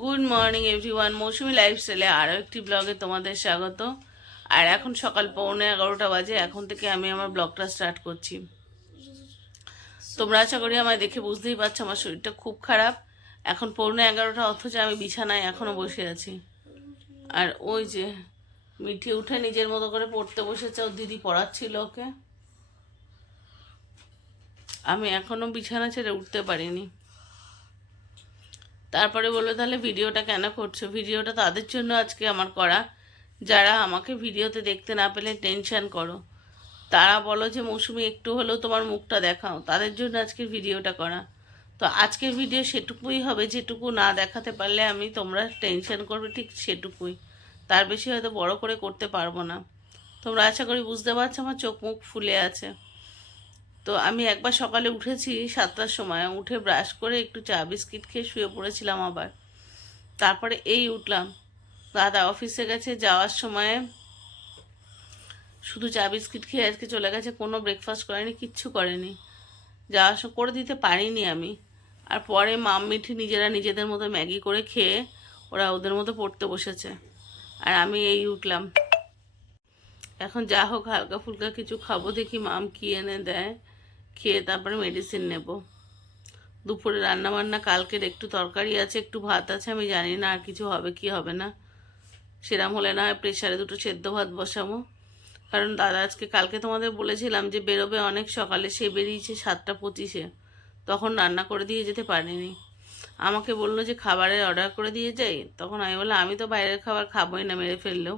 Good morning everyone মৌসুমি লাইফস্টাইলে আরও একটি ব্লগে তোমাদের স্বাগত। আর এখন সকাল পৌনে এগারোটা বাজে, এখন থেকে আমি আমার ব্লগটা স্টার্ট করছি। তোমরা আশা করি আমায় দেখে বুঝতেই পারছ, আমার শরীরটা খুব খারাপ। এখন পৌনে এগারোটা, অথচ আমি বিছানায় এখনও বসে আছি। আর ওই যে, মিঠি উঠে নিজের মতো করে পড়তে বসেছে, ওর দিদি পড়াচ্ছিল ওকে। আমি এখনও বিছানা ছেড়ে উঠতে পারিনি। তারপরে বলল, তাহলে ভিডিওটা কেন করছ? ভিডিওটা তাদের জন্য আজকে আমার করা। যারা আমাকে ভিডিওতে দেখতে না পেলে টেনশান করো। তারা বলো যে, মৌসুমি, একটু হলেও তোমার মুখটা দেখাও। তাদের জন্য আজকের ভিডিওটা করা। তো আজকের ভিডিও সেটুকুই হবে। যেটুকু না দেখাতে পারলে আমি তোমরা টেনশন করবে ঠিক সেটুকুই। তার বেশি হয়তো বড় করে করতে পারব না। তোমরা আশা করি বুঝতে পারছ, আমার চোখ মুখ ফুলে আছে। তো আমি একবার সকালে উঠেছি সাতটার সময়, উঠে ব্রাশ করে একটু চা, বিস্কিট খেয়ে শুয়ে পড়েছিলাম আবার। তারপরে এই উঠলাম। দাদা অফিসে গেছে, যাওয়ার সময় শুধু চা, বিস্কিট খেয়ে আজকে চলে গেছে, কোনো ব্রেকফাস্ট করেনি, কিচ্ছু করেনি। যাওয়ার সময় করে দিতে পারিনি আমি। আর পরে মাম, মিঠি নিজেরা নিজেদের মতো ম্যাগি করে খেয়ে ওরা ওদের মতো পড়তে বসেছে। আর আমি এই উঠলাম। এখন যা হোক হালকা ফুলকা কিছু খাব, দেখি মাম কি এনে দেয়। খেয়ে তারপরে মেডিসিন নেব। দুপুরে রান্না বান্না কালকের একটু তরকারি আছে, একটু ভাত আছে, আমি জানি না আর কিছু হবে কি হবে না। সেরাম হলে না হয় প্রেশারে দুটো সেদ্ধ ভাত বসাবো। কারণ দাদা আজকে, কালকে তোমাদের বলেছিলাম যে বেরোবে অনেক সকালে, সে বেরিয়েছে সাতটা পঁচিশে। তখন রান্না করে দিয়ে যেতে পারিনি। আমাকে বলল যে খাবারের অর্ডার করে দিয়ে যাই। তখন আমি বললাম, আমি তো বাইরের খাবার খাবোই না মেরে ফেললেও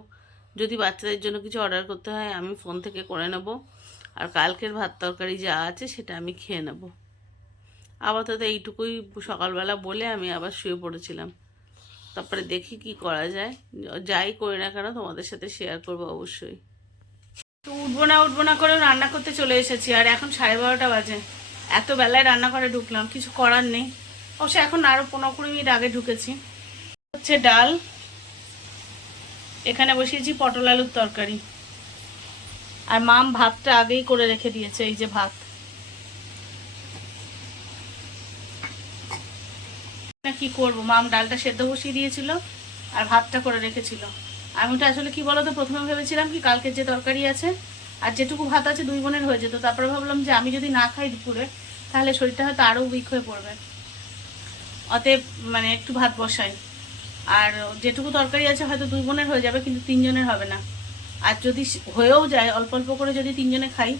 যদি বাচ্চাদের জন্য কিছু অর্ডার করতে হয়, আমি ফোন থেকে করে নেব। আর কালকের ভাত তরকারি যা আছে সেটা আমি খেয়ে নেব। আপাতত এইটুকুই সকালবেলা বলে আমি আবার শুয়ে পড়েছিলাম। তারপরে দেখি কি করা যায়। যাই করি না কেন তোমাদের সাথে শেয়ার করব অবশ্যই। তো উঠবো না উঠবো না করে রান্না করতে চলে এসেছি আর এখন সাড়ে বারোটা বাজে। এত বেলায় রান্না করে ঢুকলাম, কিছু করার নেই। অবশ্য এখন আরও পনেরো কুড়ি মিনিট আগে ঢুকেছি। হচ্ছে ডাল, এখানে বসিয়েছি পটল আলুর তরকারি। আর মাম ভাতটা আগেই করে রেখে দিয়েছে, এই যে ভাত। কি করব? মাম ডালটা সেদ্ধ বসিয়ে দিয়েছিল আর ভাতটা করে রেখেছিল। আমি তো আসলে কি বলতো, প্রথমে ভেবেছিলাম কি কালকের যে তরকারি আছে আর যেটুকু ভাত আছে দুই বোনের হয়ে যেত, তারপরে ভাবলাম যে আমি যদি না খাই দুপুরে, তাহলে শরীরটা হয়তো আরও উইক হয়ে পড়বে। অতএব মানে একটু ভাত বসাই। আর যেটুকু তরকারি আছে হয়তো দুই বোনের হয়ে যাবে, কিন্তু তিনজনের হবে না। আর যদি হয়েও যায়, অল্প অল্প করে যদি তিনজনে খাই,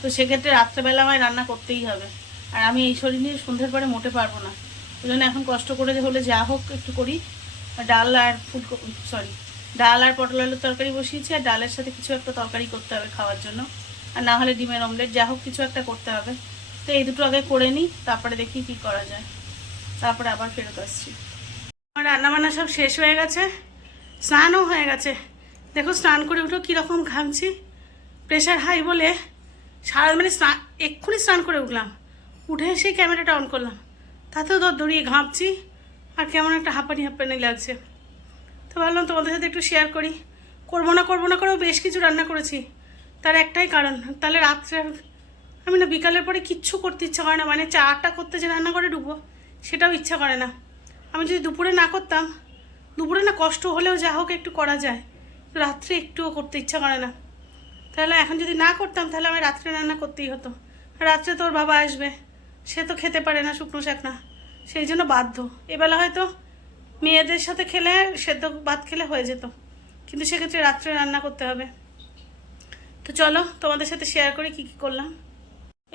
তো সেক্ষেত্রে রাত্রেবেলা আমায় রান্না করতেই হবে। আর আমি এই শরীর নিয়ে সন্ধ্যের পরে মোটে পারব না। ওই জন্য এখন কষ্ট করে হলে যা হোক একটু করি। ডাল আর ফুলকপি সরি ডাল আর পটল আলুর তরকারি বসিয়েছি, আর ডালের সাথে কিছু একটা তরকারি করতে হবে খাওয়ার জন্য। আর না হলে ডিমের অমলেট, যা হোক কিছু একটা করতে হবে। তো এই দুটো আগে করে নিই, তারপরে দেখি কি করা যায়। তারপরে আবার ফেরত আসছি। আমার রান্নাবান্না সব শেষ হয়ে গেছে। স্নানও হয়ে গেছে। দেখো, স্নান করে উঠো, কীরকম ঘামছি। প্রেশার হাই বলে সারা মানে স্নান এক্ষুনি স্নান করে উঠলাম। উঠে এসে ক্যামেরাটা অন করলাম। তাতেও ধর দড়িয়ে ঘামছি, আর কেমন একটা হাঁপানি হাঁপানি লাগছে। তো ভাবলাম তোমাদের সাথে একটু শেয়ার করি। করব না করব না করেও বেশ কিছু রান্না করেছি। তার একটাই কারণ, তাহলে রাত্রে আমি না বিকালের পরে কিচ্ছু করতে ইচ্ছা করে না মানে চাটা করতে যে রান্না করে ঢুকবো, সেটাও ইচ্ছা করে না। আমি যদি দুপুরে না করতাম, দুপুরে না কষ্ট হলেও যা হোক একটু করা যায়। রাত্রে একটুও করতে ইচ্ছা করে না। তাহলে এখন যদি না করতাম, তাহলে আমি রাত্রে রান্না করতেই হতো। রাত্রে তোর বাবা আসবে। সে তো খেতে পারে না শুকনো শাক না সেই জন্য বাধ্য। এবেলা হয়তো মেয়েদের সাথে খেলে, সেদ্ধ ভাত খেলে হয়ে যেত। কিন্তু সেক্ষেত্রে রাত্রে রান্না করতে হবে। তো চলো, তোমাদের সাথে শেয়ার করি কি কি করলাম।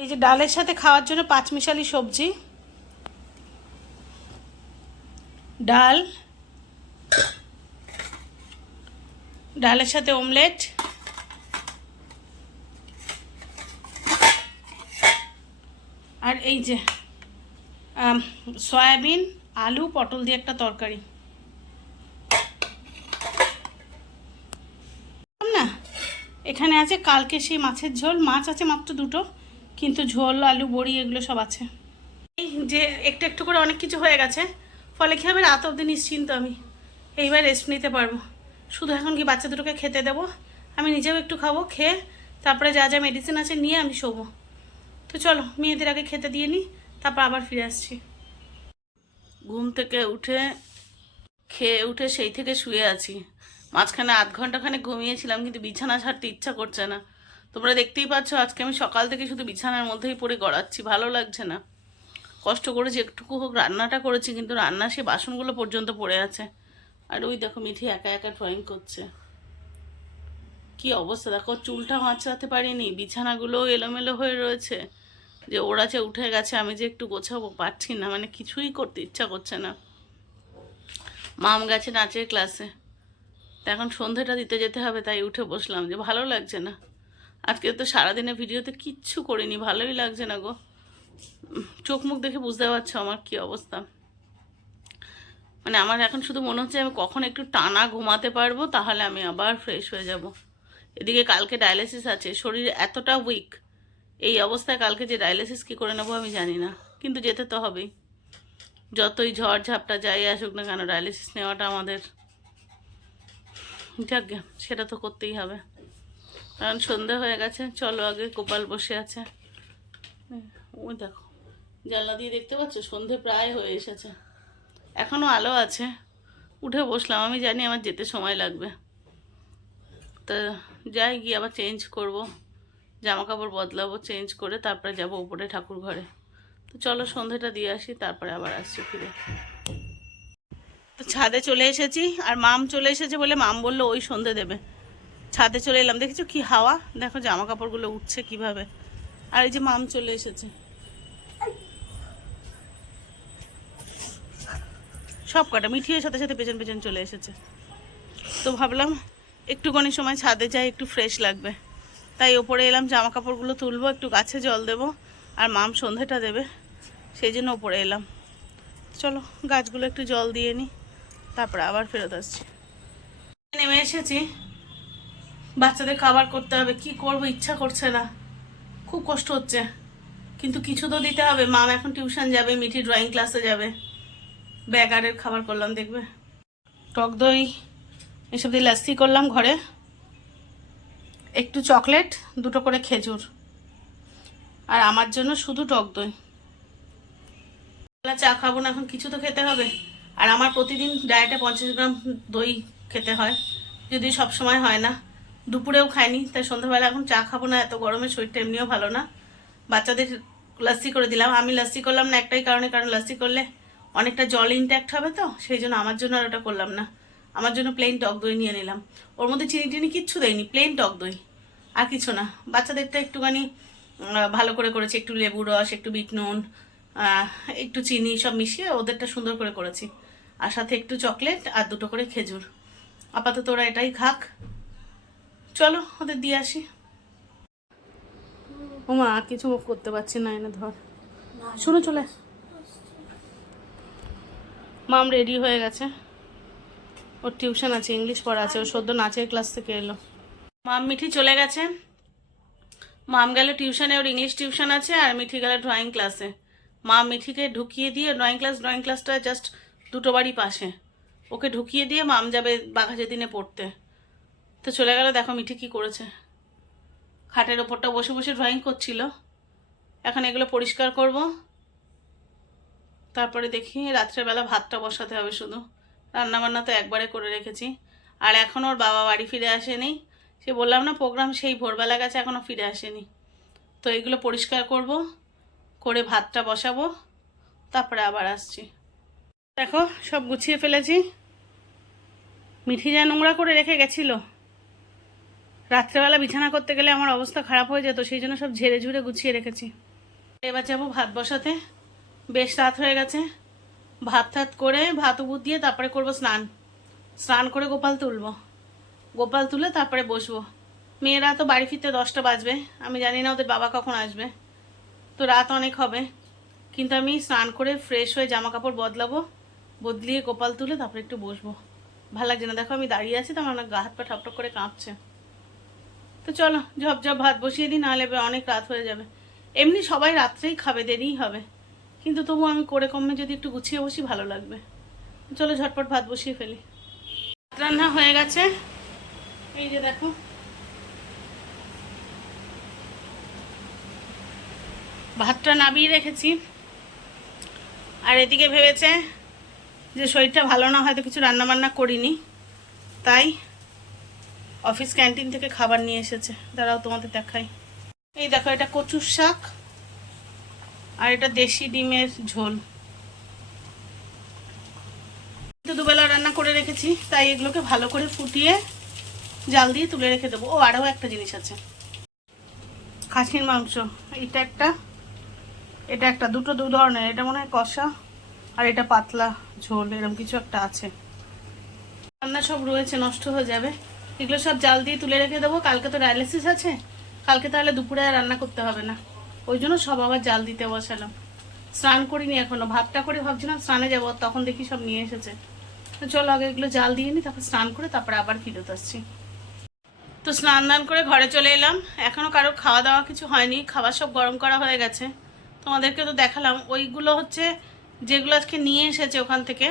এই যে ডালের সাথে খাওয়ার জন্য পাঁচমিশালি সবজি। ডাল ডালের সাথে অমলেট আর এই যে সয়াবিন, আলু, পটল দিয়ে একটা তরকারি। না? এখানে আছে কালকে সেই মাছের ঝোল। মাছ আছে মাত্র দুটো, কিন্তু ঝোল, আলু, বড়ি, এগুলো সব আছে। এই যে একটু একটু করে অনেক কিছু হয়ে গেছে, ফলে কী হবে? রাত অবধি নিশ্চিন্ত আমি। এইবার রেস্ট নিতে পারব। শুধু এখন কি বাচ্চা দুটোকে খেতে দেবো? আমি নিজেও একটু খাব, খেয়ে তারপরে যা যা মেডিসিন আছে নিয়ে আমি শোবো। তো চলো, মেয়েদের আগে খেতে দিয়ে নিই তারপর আবার ফিরে আসছি। ঘুম থেকে উঠে, খেয়ে উঠে সেই থেকে শুয়ে আছি। মাঝখানে আধ ঘন্টাখানে ঘুমিয়েছিলাম, কিন্তু বিছানা ছাড়তে ইচ্ছা করছে না। তোমরা দেখতেই পাচ্ছ, আজকে আমি সকাল থেকে শুধু বিছানার মধ্যেই পড়ে গড়াচ্ছি, ভালো লাগছে না। কষ্ট করেছি, একটুকু হোক রান্নাটা করেছি, কিন্তু রান্না সে বাসনগুলো পর্যন্ত পড়ে আছে। আর ওই দেখো মিঠি একা একা ড্রয়িং করছে। কি অবস্থা? দেখো চুলটা মাছাতে পারিনি, বিছানাগুলো এলোমেলো হয়ে রয়েছে। যে ওরা যে উঠে গেছে, আমি যে একটু গোছাবো পারছি না মানে কিছুই করতে ইচ্ছা করছে না। মাম গেছে নাচের ক্লাসে তা এখন সন্ধেটা দিতে যেতে হবে, তাই উঠে বসলাম। যে ভালো লাগছে না। আজকে তো সারাদিনে ভিডিওতে কিচ্ছু করিনি, ভালোই লাগছে না গো। চোখ মুখ দেখে বুঝতে পারছ আমার কি অবস্থা। মানে আমার এখন শুধু মনে হচ্ছে আমি কখন একটু টানা ঘুমাতে পারব, তাহলে আমি আবার ফ্রেশ হয়ে যাব। এদিকে কালকে ডায়ালিসিস আছে, শরীর এতটা উইক এই অবস্থায় কালকে যে ডায়ালিসিস কী করে নেব আমি জানি না, কিন্তু যেতে তো হবেই। যতই ঝড় ঝাপটা যাই আসুক না কেন ডায়ালিসিস নেওয়াটা আমাদের যাক সেটা তো করতেই হবে। কারণ সন্ধে হয়ে গেছে, চলো আগে গোপাল বসে আছে। ওই দেখো, জানলা দিয়ে দেখতে পাচ্ছ? সন্ধে প্রায় হয়ে এসেছে। এখনও আলো আছে। উঠে বসলাম, আমি জানি আমার যেতে সময় লাগবে। তা যাই, গিয়ে আবার চেঞ্জ করব। জামা কাপড় বদলাবো চেঞ্জ করে তারপরে যাব উপরে ঠাকুর ঘরে। তো চলো সন্ধেটা দিয়ে আসি, তারপরে আবার আসছি ফিরে। তো ছাদে চলে এসেছি, আর মাম চলে এসেছে বলে মাম বলল ওই সন্ধে দেবে। ছাদে চলে এলাম, দেখেছ কি হাওয়া? দেখো জামা কাপড়গুলো উঠছে কীভাবে। আর এই যে মাম চলে এসেছে। সব কটা মিঠিয়ে সাথে সাথে পেছন পেছন চলে এসেছে। তো ভাবলাম একটুখানি সময় ছাদে যাই, একটু ফ্রেশ লাগবে। তাই ওপরে এলাম জামা কাপড়গুলো তুলবো, একটু গাছে জল দেবো, আর মাম সন্ধেটা দেবে, সেই জন্য ওপরে এলাম। চলো, গাছগুলো একটু জল দিয়ে নিই তারপরে আবার ফেরত আসছি। নেমে এসেছি। বাচ্চাদের খাবার করতে হবে, কি করব, ইচ্ছা করছে না। খুব কষ্ট হচ্ছে, কিন্তু কিছু তো দিতে হবে। মাম এখন টিউশন যাবে, মিঠি ড্রয়িং ক্লাসে যাবে। ব্যাগারের খাবার করলাম, দেখবে। টক দই, এসব দিয়ে লাস্সি করলাম ঘরে। একটু চকলেট, দুটো করে খেজুর। আর আমার জন্য শুধু টক দই। চা খাব না, এখন কিছু তো খেতে হবে। আর আমার প্রতিদিন ডায়েটে পঞ্চাশ গ্রাম দই খেতে হয়। যদি সব সময় হয় না। দুপুরেও খাইনি, তাই সন্ধ্যাবেলা এখন চা খাব না, এত গরমে শরীরটা এমনিও ভালো না। বাচ্চাদের লাস্সি করে দিলাম। আমি লাস্সি করলাম না একটাই কারণে, কারণ লাস্সি করলে অনেকটা জল ইনট্যাক্ট হবে তো সেই জন্য আমার জন্য আর ওটা করলাম না। আমার জন্য প্লেন টক দই নিয়ে নিলাম। ওর মধ্যে চিনি টিনি কিচ্ছু দেয়নি প্লেন টক দই। আর কিছু না। বাচ্চাদেরটা একটুখানি ভালো করে করেছি একটু লেবু রস একটু বিট নুন একটু চিনি সব মিশিয়ে ওদেরটা সুন্দর করে করেছি। আর সাথে একটু চকলেট আর দুটো করে খেজুর। আপাতত ওরা এটাই খাক। চলো ওদের দিয়ে আসি। ওমা আর কিছু করতে পারছি না এনে ধর। শুনো চলে। মাম রেডি হয়ে গেছে। ওর টিউশন আছে ইংলিশ পড়া আছে, ও সদ্য নাচের ক্লাস থেকে এলো। মাম মিঠি চলে গেছে। মাম গেল টিউশনে ওর ইংলিশ টিউশন আছে আর মিঠি গেল ড্রয়িং ক্লাসে মা মিঠিকে ঢুকিয়ে দিয়ে ড্রয়িং ক্লাস ড্রয়িং ক্লাসটা জাস্ট দুটো বাড়ি পাশে। ওকে ঢুকিয়ে দিয়ে মাম যাবে বাঘাজে দিনে পড়তে। তো চলে গেল, দেখো মিঠি কি করেছে। খাটের ওপরটা বসে বসে ড্রয়িং করছিল। এখন এগুলো পরিষ্কার করব। তারপরে দেখি রাত্রেবেলা ভাতটা বসাতে হবে শুধু। রান্নাবান্না তো একবারে করে রেখেছি। আর এখন ওর বাবা বাড়ি ফিরে আসেনি। সে বললাম, না, প্রোগ্রাম সেই ভোরবেলা গেছে এখনও ফিরে আসেনি। তো এগুলো পরিষ্কার করব, করে ভাতটা বসাবো, তারপরে আবার আসছি। দেখো, সব গুছিয়ে ফেলেছি। মিঠি যা নোংরা করে রেখে গেছিল। রাত্রেবেলা বিছানা করতে গেলে আমার অবস্থা খারাপ হয়ে যেত, সেই জন্য সব ঝেড়ে ঝুড়ে গুছিয়ে রেখেছি। এবার যাব ভাত বসাতে। বেশ রাত হয়ে গেছে। ভাত ঠাত করে ভাত উবুর দিয়ে তারপরে করব স্নান। স্নান করে গোপাল তুলব। গোপাল তুলে তারপরে বসবো। মেয়েরা তো বাড়ি ফিরতে দশটা বাজবে। আমি জানি না ওদের বাবা কখন আসবে। তো রাত অনেক হবে। কিন্তু আমি স্নান করে ফ্রেশ হয়ে জামা কাপড় বদলাবো, বদলিয়ে গোপাল তুলে তারপরে একটু বসবো। ভালো লাগছে না। দেখো আমি দাঁড়িয়ে আছি তো আমার গা হাত পা ঠপঠপ করে কাঁপছে। তো চলো ঝপ ঝপ ভাত বসিয়ে দিই, নাহলে অনেক রাত হয়ে যাবে। এমনি সবাই রাত্রেই খাবে, দেরিই হবে। কিন্তু তবু আমি করে কমে যদি একটু গুছিয়ে বসি, ভালো লাগবে। চলো ঝটপট ভাত বসিয়ে ফেলি। রান্না হয়ে গেছে। এই যে দেখো। ভাতটা নামিয়ে রেখেছি। আর এদিকে ভেবেছে যে শরীরটা ভালো না, হয়তো কিছু রান্না বান্না করিনি। তাই অফিস ক্যান্টিন থেকে খাবার নিয়ে এসেছে। দাঁড়াও তোমাদের দেখাই। এই দেখো, এটা কচুর শাক। আর এটা দেশি ডিমের ঝোল। দুবেলা রান্না করে রেখেছি, তাই এগুলোকে ভালো করে ফুটিয়ে জাল দিয়ে তুলে রেখে দেবো। ও, আরও একটা জিনিস আছে। খাসির মাংস, এটা একটা এটা একটা, দুটো দু ধরনের, এটা মনে হয় কষা আর এটা পাতলা ঝোল এরকম কিছু একটা আছে। রান্না সব রয়েছে, নষ্ট হয়ে যাবে। এগুলো সব জাল দিয়ে তুলে রেখে দেবো। কালকে তো ডায়ালিসিস আছে, কালকে তাহলে দুপুরে রান্না করতে হবে না। ওই জন্য সব আবার জাল দিতে বসালাম। স্নান করিনি এখনও, ভাতটা করে ভাবছিলাম স্নানে যাব তখন দেখি সব নিয়ে এসেছে। তো চলো আগে এগুলো জাল দিয়ে নি, তারপর স্নান করে তারপরে আবার ফিরত আসছি। তো স্নান দান করে ঘরে চলে এলাম। এখনও কারও খাওয়া দাওয়া কিছু হয়নি, খাবার সব গরম করা হয়ে গেছে। তোমাদেরকে তো দেখালাম, ওইগুলো হচ্ছে যেগুলো আজকে নিয়ে এসেছে ওখান থেকে।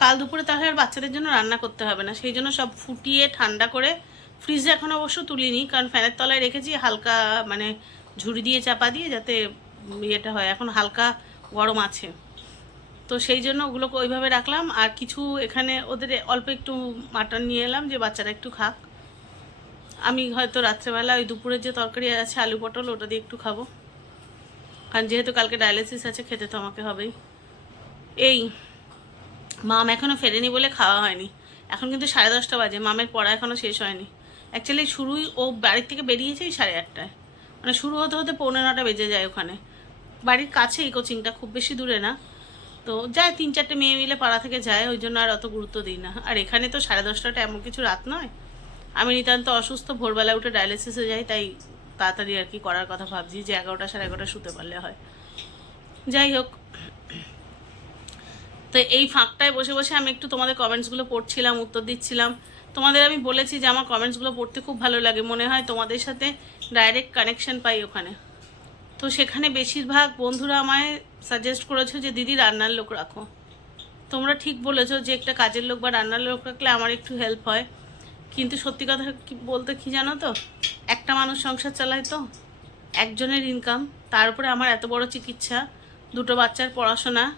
কাল দুপুরে তাহলে আর বাচ্চাদের জন্য রান্না করতে হবে না, সেই জন্য সব ফুটিয়ে ঠান্ডা করে ফ্রিজে এখন অবশ্য তুলিনি, কারণ ফ্যানের তলায় রেখেছি, হালকা মানে ঝুড়ি দিয়ে চাপা দিয়ে যাতে ইয়েটা হয়। এখন হালকা গরম আছে। তো সেই জন্য ওগুলোকে ওইভাবে রাখলাম। আর কিছু এখানে ওদের অল্প একটু মাটন নিয়ে এলাম যে বাচ্চারা একটু খাক। আমি হয়তো রাত্রেবেলা ওই দুপুরের যে তরকারি আছে, আলু পটল, ওটা দিয়ে একটু খাব। কারণ যেহেতু কালকে ডায়ালিসিস আছে, খেতে তো আমাকে হবেই। এই, মাম এখনও ফেরেনি বলে খাওয়া হয়নি। এখন কিন্তু সাড়ে দশটা বাজে। মামের পড়া এখনও শেষ হয়নি। অ্যাকচুয়ালি শুরুই ও বাড়ির থেকে বেরিয়েছেই সাড়ে আটটায়। মানে শুরু হতে হতে পৌনে নটা বেজে যায় ওখানে। বাড়ির কাছেই কোচিংটা, খুব বেশি দূরে না। তো যায় তিন চারটে মেয়ে মিলে পাড়া থেকে যায়, ওই জন্য আর অত গুরুত্ব দিই না। আর এখানে তো সাড়ে দশটাটা এমন কিছু রাত নয়। আমি নিতান্ত অসুস্থ, ভোরবেলা উঠে ডায়ালিসিসে যাই, তাই তাড়াতাড়ি আর কি করার কথা ভাবছি যে এগারোটা সাড়ে এগারোটা শুতে পারলে হয়। যাই হোক। তো এই ফাঁকটায় বসে বসে আমি একটু তোমাদের কমেন্টসগুলো পড়ছিলাম, উত্তর দিচ্ছিলাম। তোমাদের আমি বলেছি যে আমার কমেন্টসগুলো পড়তে খুব ভালো লাগে। মনে হয় তোমাদের সাথে ডাইরেক্ট কানেকশন পাই ওখানে। তো সেখানে বেশিরভাগ বন্ধুরা আমায় সাজেস্ট করেছ যে, দিদি, রান্নার লোক রাখো। তোমরা ঠিক বলেছ যে, একটা কাজের লোক বা রান্নার লোক রাখলে আমার একটু হেল্প হয়। কিন্তু সত্যি কথা কি বলতে কি জানো তো? একটা মানুষ সংসার চালায় তো, একজনের ইনকাম তার উপরে আমার এত বড় চিকিৎসা, দুটো বাচ্চার পড়াশোনা,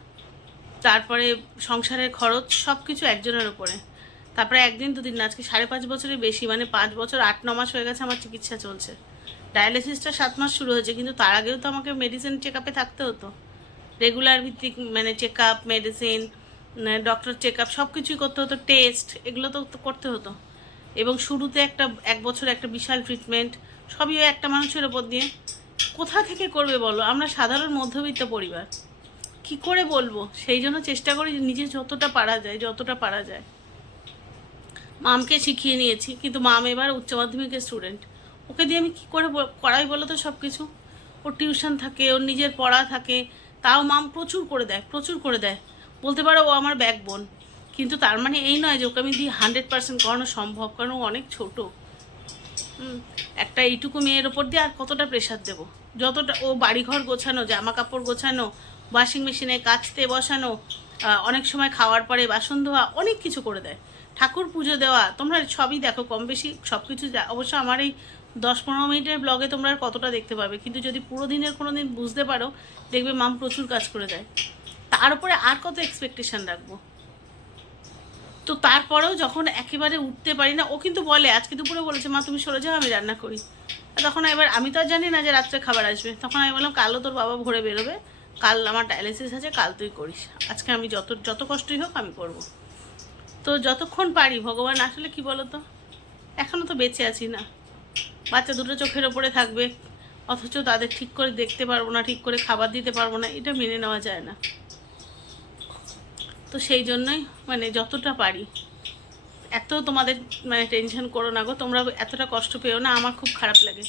তারপরে সংসারের খরচ সব কিছু একজনের উপরে। তারপরে একদিন, দুদিন আজকে সাড়ে পাঁচ বছরের বেশি মানে পাঁচ বছর আট, ন মাস হয়ে গেছে আমার চিকিৎসা চলছে। ডায়ালিসিসটা সাত মাস শুরু হয়েছে, কিন্তু তার আগেও তো আমাকে মেডিসিন চেক আপে থাকতে হতো। রেগুলার ভিত্তিক মানে check up medicine doctor check up সব কিছুই করতে হতো টেস্ট এগুলো তো করতে হতো। এবং শুরুতে একটা, এক বছর একটা বিশাল ট্রিটমেন্ট সবই একটা মানুষের ওপর দিয়ে। কোথা থেকে করবে বলো? আমরা সাধারণ মধ্যবিত্ত পরিবার। কি করে বলব? সেই জন্য চেষ্টা করি নিজে যতটা পারা যায়, যতটা পারা যায়। মামকে শিখিয়ে নিয়েছি, কিন্তু মাম এবার উচ্চ মাধ্যমিকের স্টুডেন্ট ওকে দিয়ে আমি কী করে করাই বলো তো সব কিছু ওর টিউশন থাকে, ওর নিজের পড়া থাকে। তাও মাম প্রচুর করে দেয়, প্রচুর করে দেয়। বলতে পারো ও আমার ব্যাক বোন কিন্তু তার মানে এই নয় যে ওকে আমি দিয়ে হান্ড্রেড পার্সেন্ট করানো সম্ভব, কারণ ও অনেক ছোটো। একটা এইটুকু মেয়ের ওপর দিয়ে আর কতটা প্রেশার দেবো? যতটা ও বাড়িঘর গোছানো জামা কাপড় গোছানো ওয়াশিং মেশিনে কাচতে বসানো অনেক সময় খাওয়ার পরে বাসন ধোয়া, অনেক কিছু করে দেয়। ঠাকুর পুজো দেওয়া, তোমরা সবই দেখো কম বেশি সব কিছু অবশ্য আমার এই দশ পনেরো মিনিটের ব্লগে তোমরা আর কতটা দেখতে পাবে। কিন্তু যদি পুরো দিনের কোনো দিন বুঝতে পারো, দেখবে মাম প্রচুর কাজ করে দেয়। তার উপরে আর কত এক্সপেকটেশন রাখব? তো তারপরেও যখন একেবারে উঠতে পারি না, ও কিন্তু বলে, আজকে দুপুরে বলেছে, মা, তুমি সরে যাও আমি রান্না করি। তখন এবার আমি তো আর জানি না যে রাত্রে খাবার আসবে। তখন আমি বললাম কালও তোর বাবা ভোরে বেরোবে। কাল আমার ডায়ালিসিস আছে, কাল তুই করিস। আজকে আমি যত যত কষ্টই হোক আমি করব। তো যতক্ষণ পারি, ভগবান আসলে কি বলো তো এখনও তো বেঁচে আছি না। বাচ্চা দুটো চোখের ওপরে থাকবে, অথচ তাদের ঠিক করে দেখতে পারব না, ঠিক করে খাবার দিতে পারব না, এটা মেনে নেওয়া যায় না। তো সেই জন্যই মানে যতটা পারি, এত তোমাদের মানে টেনশন করো না গো, তোমরা এতটা কষ্ট পেও না, আমার খুব খারাপ লাগে।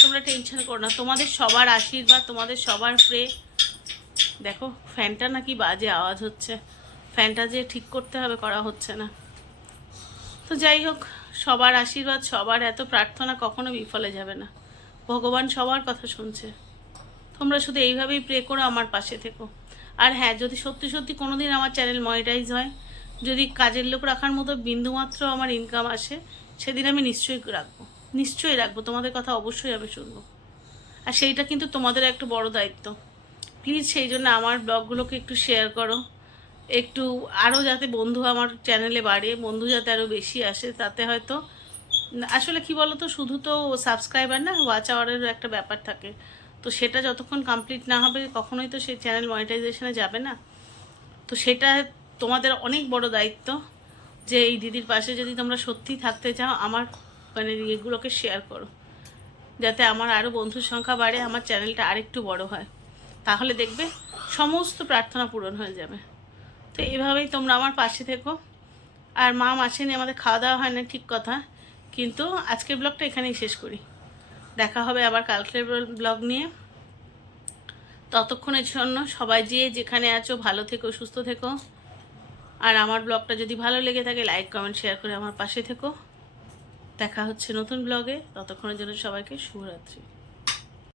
তোমরা টেনশন করো না, তোমাদের সবার আশীর্বাদ, তোমাদের সবার প্রে, দেখো, ফ্যানটা নাকি বাজে আওয়াজ হচ্ছে, ফ্যানটা যে ঠিক করতে হবে, করা হচ্ছে না। তো যাই হোক সবার আশীর্বাদ, সবার এত প্রার্থনা কখনো বিফলে যাবে না। ভগবান সবার কথা শুনছে। তোমরা শুধু এইভাবেই প্রে করো আমার পাশে থেকো। আর হ্যাঁ যদি সত্যি সত্যি কোনো দিন আমার চ্যানেল মনিটাইজ হয়, যদি কাজের লোক রাখার মতো বিন্দুমাত্র আমার ইনকাম আসে, সেদিন আমি নিশ্চয়ই রাখব। নিশ্চয়ই রাখব, তোমাদের কথা অবশ্যই আমি শুনব। আর সেইটা কিন্তু তোমাদের একটা বড় দায়িত্ব। প্লিজ সেই জন্য আমার ব্লগগুলোকে একটু শেয়ার করো। একটু আরও যাতে বন্ধু আমার চ্যানেলে বাড়ে, বন্ধু যাতে আরও বেশি আসে, তাতে হয়তো, আসলে কি বলতো, শুধু তো সাবস্ক্রাইবার না ওয়াচ আওয়ারেরও একটা ব্যাপার থাকে। তো সেটা যতক্ষণ কমপ্লিট না হবে, কখনোই তো সেই চ্যানেল মনিটাইজেশনে যাবে না। তো সেটা তোমাদের অনেক বড় দায়িত্ব যে এই দিদির পাশে যদি তোমরা সত্যি থাকতে চাও, আমার মানে এগুলোকে শেয়ার করো। যাতে আমার আরও বন্ধুর সংখ্যা বাড়ে, আমার চ্যানেলটা আরেকটু বড় হয়। তাহলে দেখবে, সমস্ত প্রার্থনা পূরণ হয়ে যাবে। তো এইভাবেই তোমরা আমার পাশে থেকো। আর মা আসেনি আমাদের খাওয়া দাওয়া হয় না ঠিক কথা, কিন্তু আজকের ব্লগটা এখানেই শেষ করি। দেখা হবে আবার কালকের ব্লগ নিয়ে। ততক্ষণের জন্য সবাই যে যেখানে আছো ভালো থেকো, সুস্থ থেকো। আর আমার ব্লগটা যদি ভালো লেগে থাকে লাইক কমেন্ট শেয়ার করে আমার পাশে থেকো। দেখা হচ্ছে নতুন ব্লগে ততক্ষণের জন্য সবাইকে শুভরাত্রি।